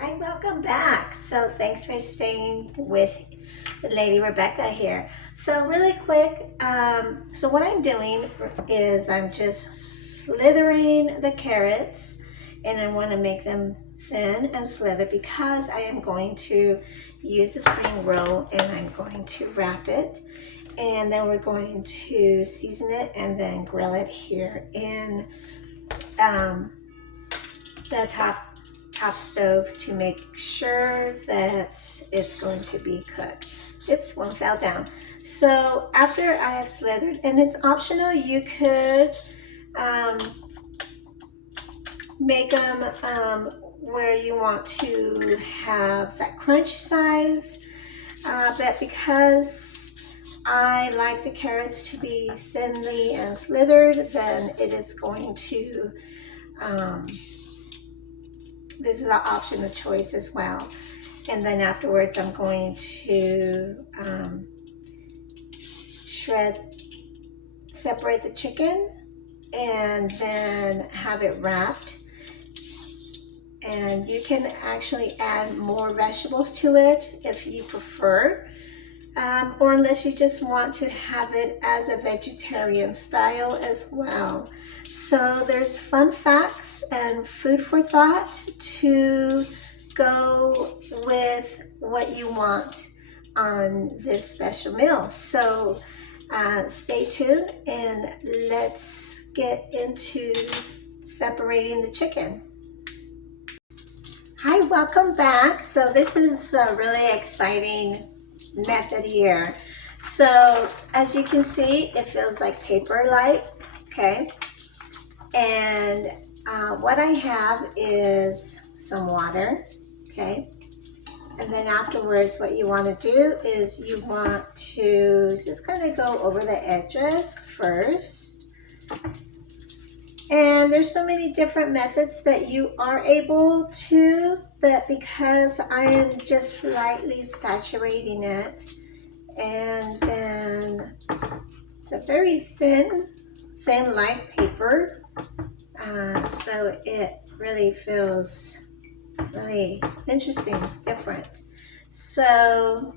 Hi, welcome back. So thanks for staying with Lady Rebecca here. So really quick, so what I'm doing is I'm just slithering the carrots, and I want to make them thin and slither because I am going to use the spring roll and I'm going to wrap it, and then we're going to season it and then grill it here in um, the top stove to make sure that it's going to be cooked. Oops, one fell down. So after I have slithered, and it's optional, you could make them where you want to have that crunch size, but because I like the carrots to be thinly and slithered, then it is going to this is an option of choice as well. And then afterwards, I'm going to separate the chicken and then have it wrapped. And you can actually add more vegetables to it if you prefer, or unless you just want to have it as a vegetarian style as well. So there's fun facts and food for thought to go with what you want on this special meal. So stay tuned and let's get into separating the chicken. Hi, welcome back. So this is a really exciting method here. So as you can see, it feels like paper-like, okay? And what I have is some water, okay? And then afterwards, what you want to do is you want to just kind of go over the edges first. And there's so many different methods that you are able to, but because I am just lightly saturating it, and then it's a very thin light paper, so it really feels really interesting. It's different. So,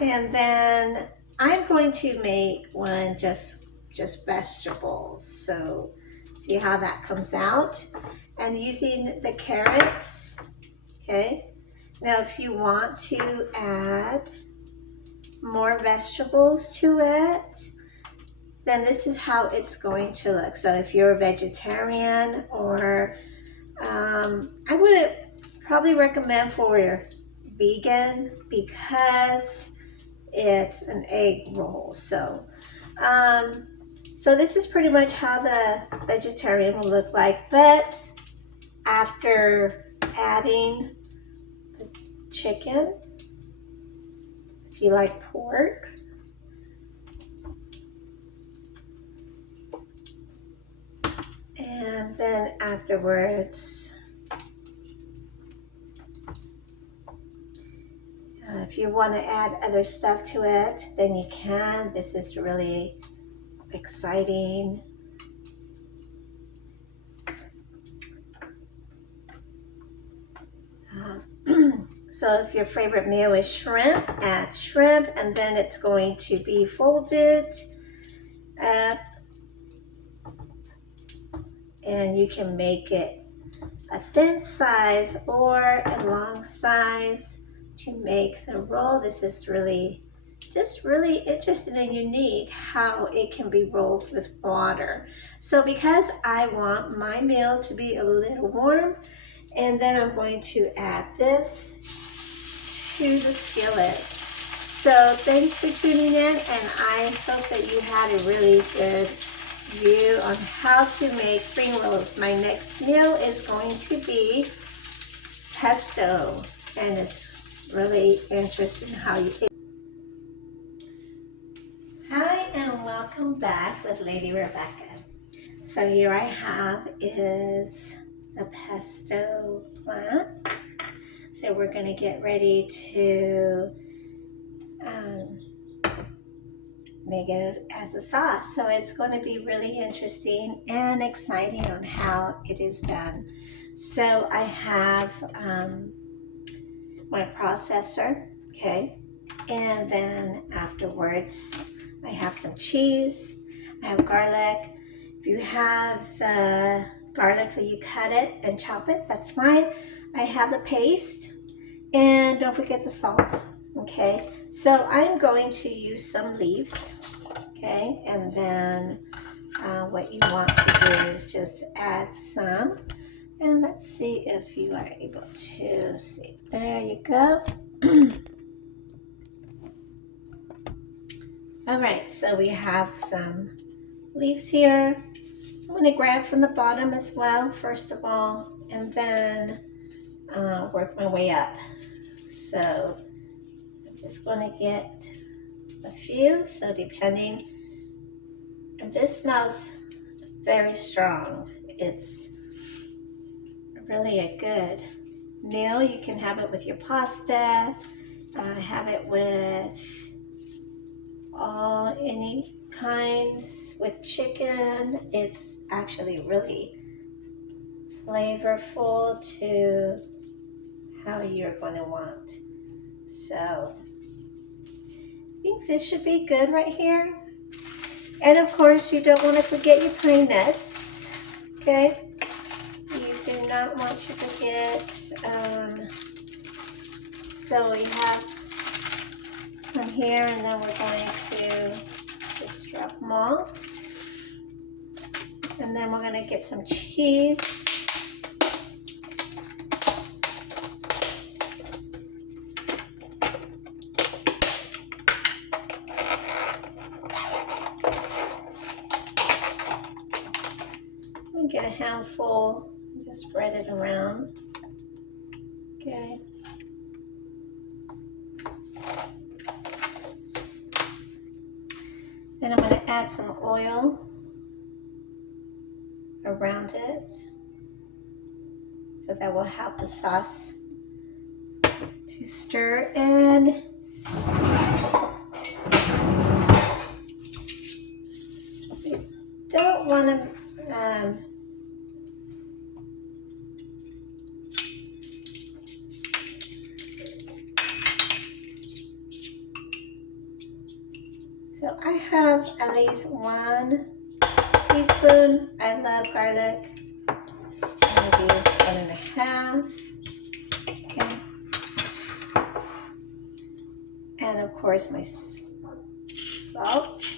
and then I'm going to make one just vegetables. So see how that comes out. And using the carrots, okay? Now if you want to add more vegetables to it, then this is how it's going to look. So if you're a vegetarian, or I would probably recommend for vegan because it's an egg roll. So so this is pretty much how the vegetarian will look like, but after adding the chicken, if you like pork, and then afterwards, if you want to add other stuff to it, then you can. This is really exciting. So if your favorite meal is shrimp, add shrimp, and then it's going to be folded up, and you can make it a thin size or a long size to make the roll. This is really interesting and unique how it can be rolled with water. So because I want my meal to be a little warm, and then I'm going to add this to the skillet. So thanks for tuning in, and I hope that you had a really good view on how to make spring rolls. My next meal is going to be pesto, and it's really interesting how you eat. Hi, and welcome back with Lady Rebecca. So here I have is the pesto plant. So we're going to get ready to make it as a sauce. So it's going to be really interesting and exciting on how it is done. So I have my processor, okay, and then afterwards I have some cheese, I have garlic. If you have the garlic so you cut it and chop it, that's fine. I have the paste, and don't forget the salt, okay. So I'm going to use some leaves, okay, and then what you want to do is just add some, and let's see if you are able to see. There you go. All right, so we have some leaves here. I'm going to grab from the bottom as well, first of all, and then work my way up. So I'm just going to get a few, so depending, and this smells very strong. It's really a good meal. You can have it with your pasta, have it with any kinds, with chicken. It's actually really flavorful to how you're going to want. So I think this should be good right here. And of course, you don't want to forget your pine nuts, okay? You do not want to forget. So we have some here, and then we're going to just drop them all. And then we're going to get some cheese. And get a handful, just spread it around. Okay. Then I'm going to add some oil around it, so that will help the sauce to stir. And you don't want to so I have at least 1 teaspoon. I love garlic, so I'm going to use 1.5. Okay. And of course my salt.